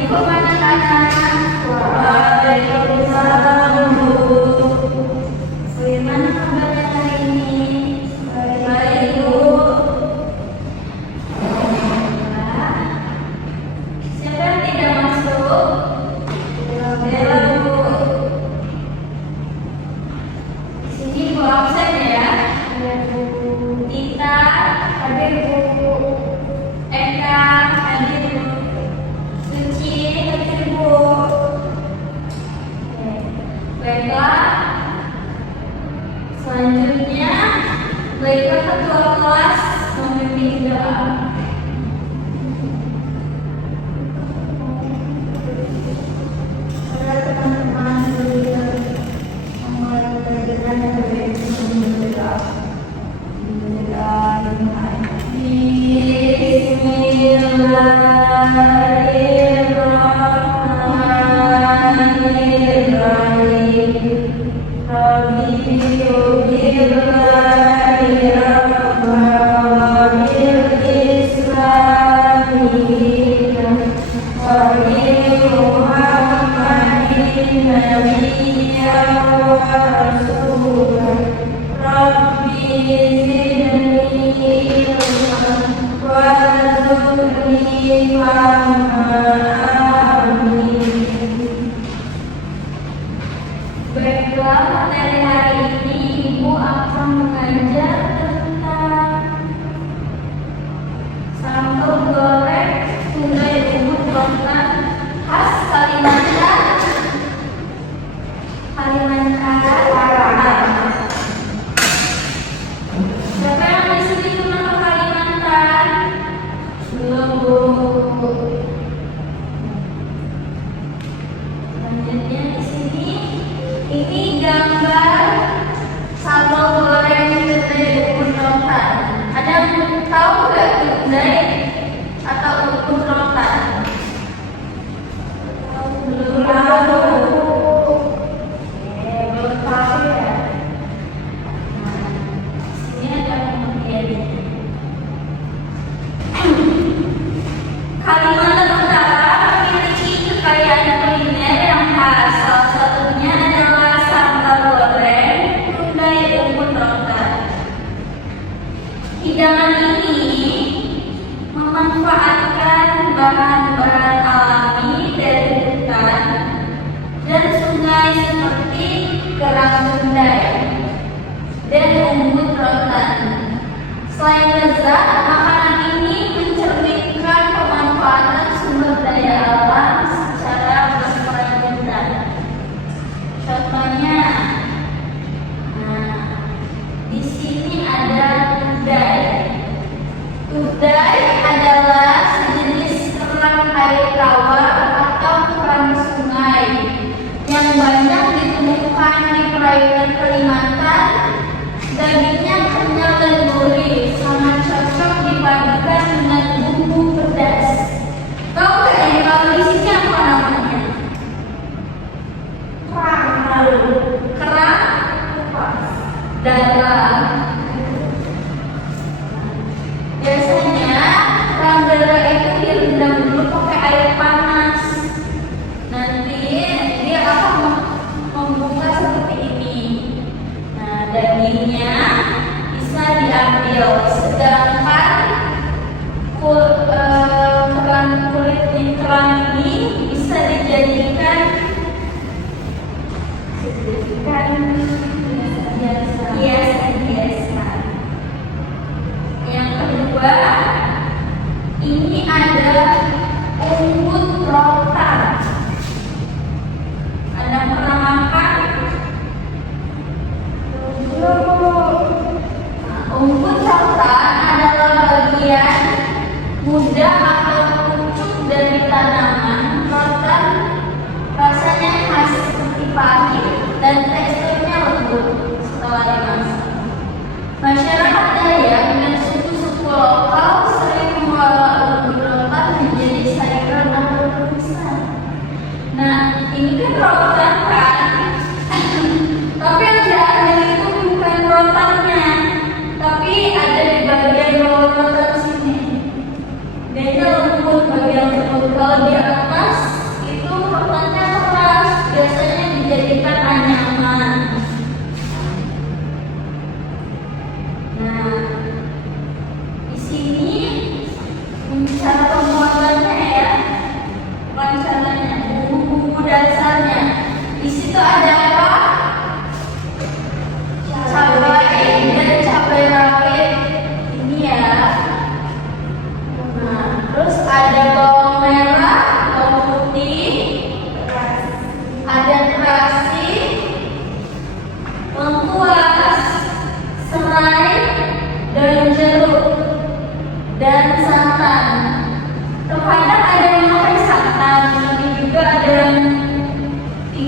Assalamualaikum anak-anak. Waalaikumsalam Bu. Bagaimana kabarnya hari ini? Baik Bu. Siapa yang tidak masuk? Bella Bu. Di sini Bu absen ya. Ada Bu Tita, ada Bu Eka, ada Bu Suci, ada Bu. Baiklah. Selanjutnya, baiklah ketua kelas memimpin doa. Para teman-teman memulai pelajaran yang berbeda dengan berdoa. Baiklah, materi hari ini Ibu akan mengajar tentang sambal goreng tunai umur lontang khas Kalimantan. Siapa yang di sini pernah ke Kalimantan? Belum Bu. Selanjutnya di sini ini gambar sambal goreng tunai umur lontang. Ada yang tahu nggak tunai atau umur lontang? Belum tahu. Belum tahu ya. Nah, sini ada pengertiannya. Kalimantan Utara memiliki kekayaan kuliner yang khas. Salah satunya adalah sambal goreng tunai umur lontang. Hidangan ini memanfaatkan bahan-bahan alami dari hutan dan sungai seperti kerang tunai dan umbut rotan. Selain lezat, makanan ini mencerminkan pemanfaatan sumber daya alam secara berkelanjutan. Contohnya, di sini ada tudai. Tudai adalah sejenis kerang air tawar atau kerang sungai yang banyak ditemukan di perairan Kalimantan. Dagingnya kenyal dan gurih, sangat cocok dipadukan dengan bumbu pedas. Tahu nggak ini kalau di sini apa namanya? Kerang darah. Biasanya kerang darah itu direndam dulu pakai air panas. Nanti dia akan membuka seperti ini. Nah, dagingnya bisa diambil, sedangkan kulit kerang ini bisa dijadikan hiasan. Yang kedua, ini ada umbut rotan. Ada pernah makan? Umbut rotan adalah bagian muda atau pucuk dari tanaman rotan. Rasanya khas seperti pahit dan teksturnya lembut setelah dimasak. Masyarakat Dayak dan suku-suku lokal sering mengolah umbut rotan menjadi sayuran atau tumisan. Nah, ini kan rotan kan? Tapi yang diambil itu bukan rotannya, tapi ada di bagian bawah rotan sini. Beda lembut bagian lembut. Kalau di atas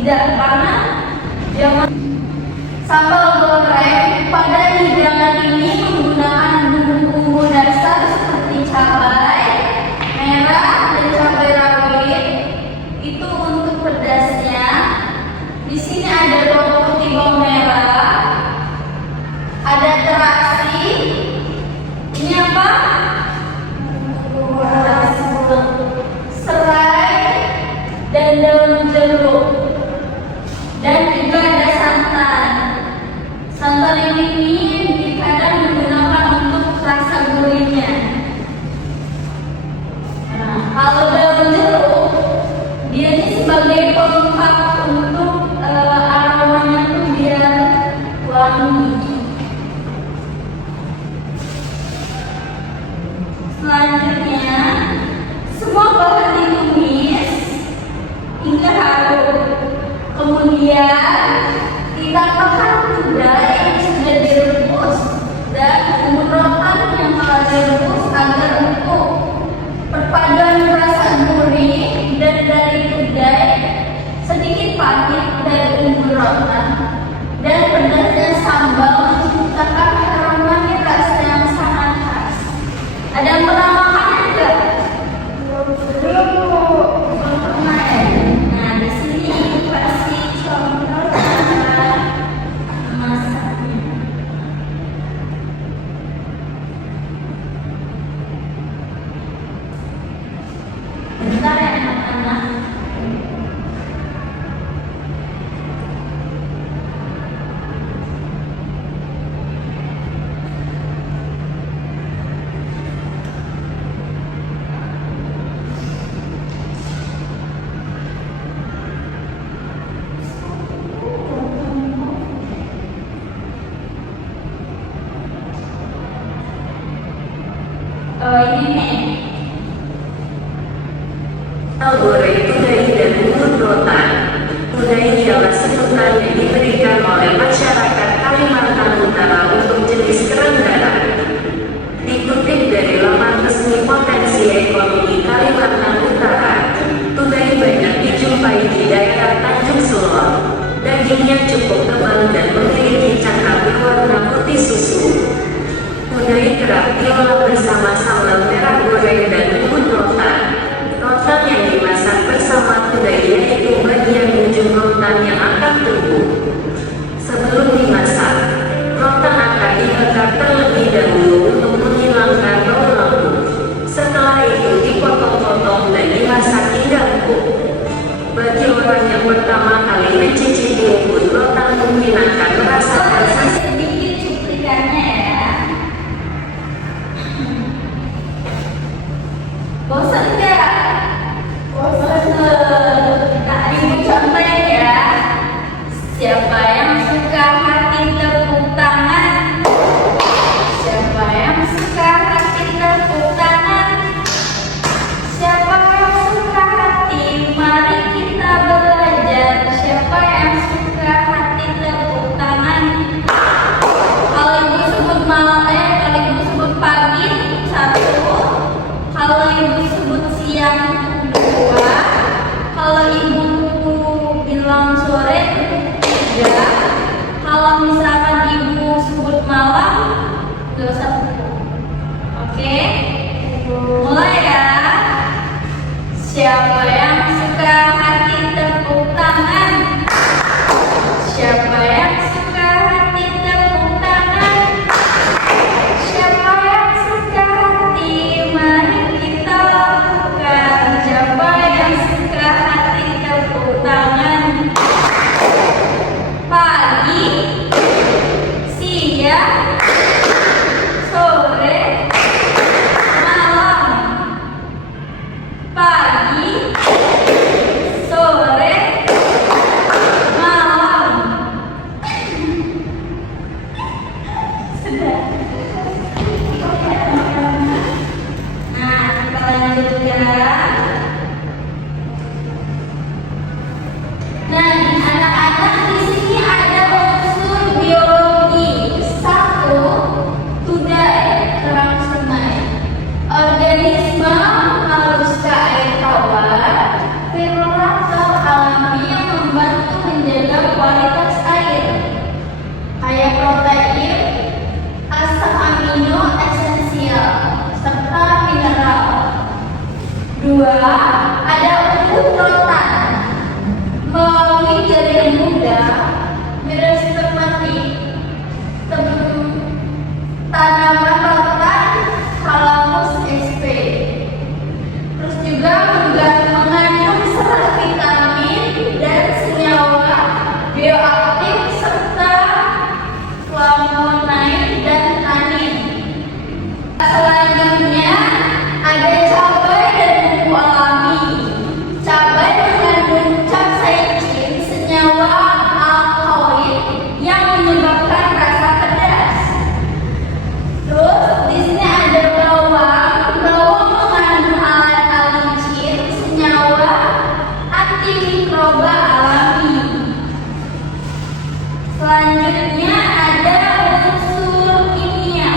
Tidak, karena jangan sambal goreng pada hidangan ini menggunakan bumbu dasar seperti cabai merah dan cabai rawit. Itu untuk pedasnya. Di sini ada bawang putih, bawang merah, ada terasi. Ini apa? Serai dan daun jeruk. Dan juga ada santan. Santan ini kadang digunakan untuk rasa gurihnya. Nah, kalau daun jeruk, dia ini sebagai pelengkap untuk aromanya tuh biar wangi. Selanjutnya, semua bahan ditumis hingga harum. Kemudian ditambahkan gula yang sudah direbus dan bumbu rotan yang telah direbus agar empuk. Perpaduan rasa gurih dan dari kedelai, sedikit pahit dari bumbu rotan, dan pedasnya sambal menciptakan aroma rasa yang sangat khas. Ada yang pernah makan enggak? Belum. Pernah ya? Nah, di sini kasih contoh cara masaknya. Bentar ya anak-anak. Ini nih. Goreng tudai dan bubur rotan. Tudai adalah sebutan yang diberikan oleh masyarakat Kalimantan Utara untuk jenis kerang darah. Dikutip dari laman resmi Potensi Ekonomi Kalimantan Utara, tudai banyak dijumpai di daerah Tanjung Selor. Dagingnya cukup tebal dan memiliki cakar berwarna putih susu. Tudai kerap diolah bersama sambal merah goreng dan bubur rotan. Rotan yang dimasak bersama tudai yaitu bagian ujung rotan yang akan tumbuh. Sebelum dimasak, rotan akan dibakar terlebih dahulu untuk menghilangkan bau lembut. Setelah itu dipotong-potong dan dimasak hingga empuk. Bagi orang yang pertama kali mencicipi bubur rotan mungkin akan merasakan Sedikit cuplikannya ya. Bosan nggak? Bosan. Nah, ini contohnya ya. Siapa yang suka hati tepuk tangan? Siapa yang suka hati tepuk tangan? Siapa yang suka hati? Mari kita belajar. Siapa yang suka hati tepuk tangan? Kalau ibu sebut malam, kalau ibu sebut pagi, satu. Kalau ibu sebut siang, dua. Kalau ibu bilang sore, tiga. Kalau misalkan ibu sebut malam, satu. Oke? Mulai ya. Siapa yang suka hati tepuk tangan? Siapa yang suka hati tepuk tangan? Siapa yang suka hati? Mari kita lakukan. Siapa yang suka hati tepuk tangan? Pagi, siang, sore, malam. Pagi, ada ungu rotan. Melalui jaringan muda, meristemati tanaman rotan Calamus sp. Terus juga mengandung serat vitamin dan senyawa bioaktif serta flavonoid dan tanin. Selanjutnya ada cabai dan bumbu alami. Cabai mengandung capsaicin, senyawa alkaloid yang menyebabkan rasa pedas. Terus di sini ada bawang. Bawang mengandung alicin, senyawa antimikroba alami. Selanjutnya ada unsur kimia.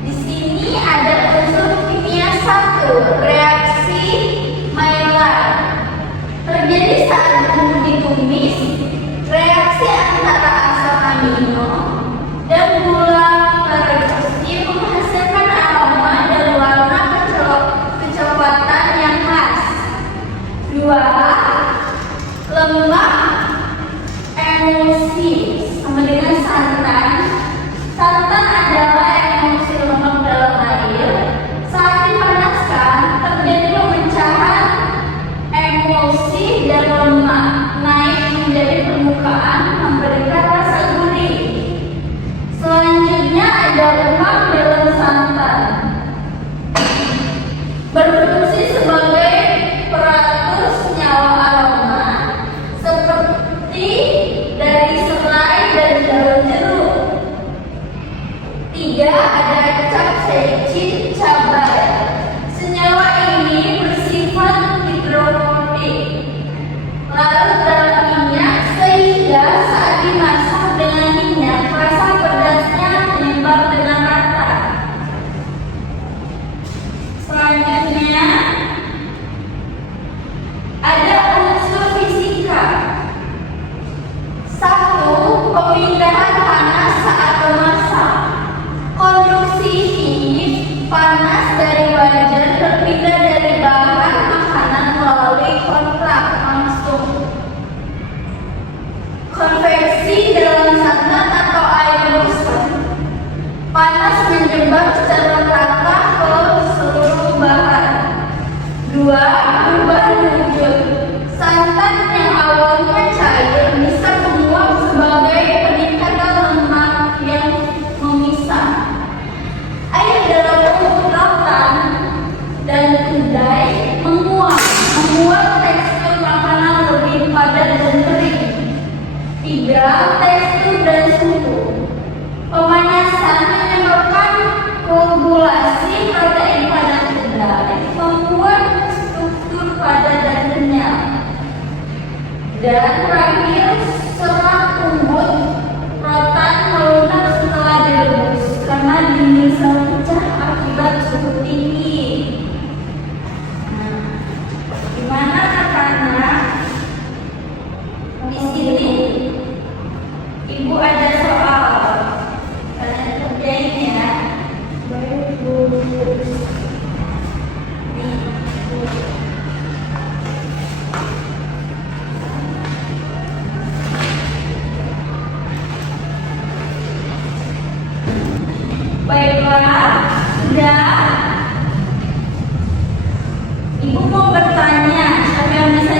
Di sini ada unsur kimia 1, reaksi Maillard. Terjadi saat bumbu ditumis, reaksi antara asam amino dan gula peroksida menghasilkan aroma dan warna kecoklatan yang khas. 2. Lemak emulsi sama dengan santan. Santan adalah emulsi lemak dalam air. Saat dipanaskan, terjadi pemecahan emulsi dan lemak naik menjadi permukaan, memberikan rasa gurih. Selanjutnya ada lemak dalam santan. Berfungsi sebagai peratur senyawa aroma seperti dari serai dan daun jeruk. 3. Ada capsaicin cabai. Senyawa ini bersifat hidrofobik, larut dalam minyak sehingga saat dimasak dengan minyak rasa pedasnya menyebar dengan rata. Selanjutnya ada unsur fisika. 1. Pemindahan panas saat memasak. Konduksi heat panas dari wajan berpindah dari bahan makanan melalui kontak langsung. Konveksi dalam santan atau air bosan. Panas menyebar secara rata ke seluruh bahan. 2. Perubahan wujud. Santan yang awalnya cair bisa menguap sebagai peningkatan lemak yang memisah. Air dalam bumbu rotan dan kedai membuat tekstur makanan lebih padat dan kering. 3. Tekstur dan suhu. Pemanasan menyebabkan koagulasi protein pada kedai, membuat struktur padat dan kenyal. Dan terakhir, serat unggut rotan melunak setelah direbus karena bisa pecah akibat suhu tinggi. Gimana anak-anak? Di sini Ibu ada soal. Kalian kerjain ya. Baik, Bu. Baiklah, sudah. Ibu mau bertanya, siapa yang bisa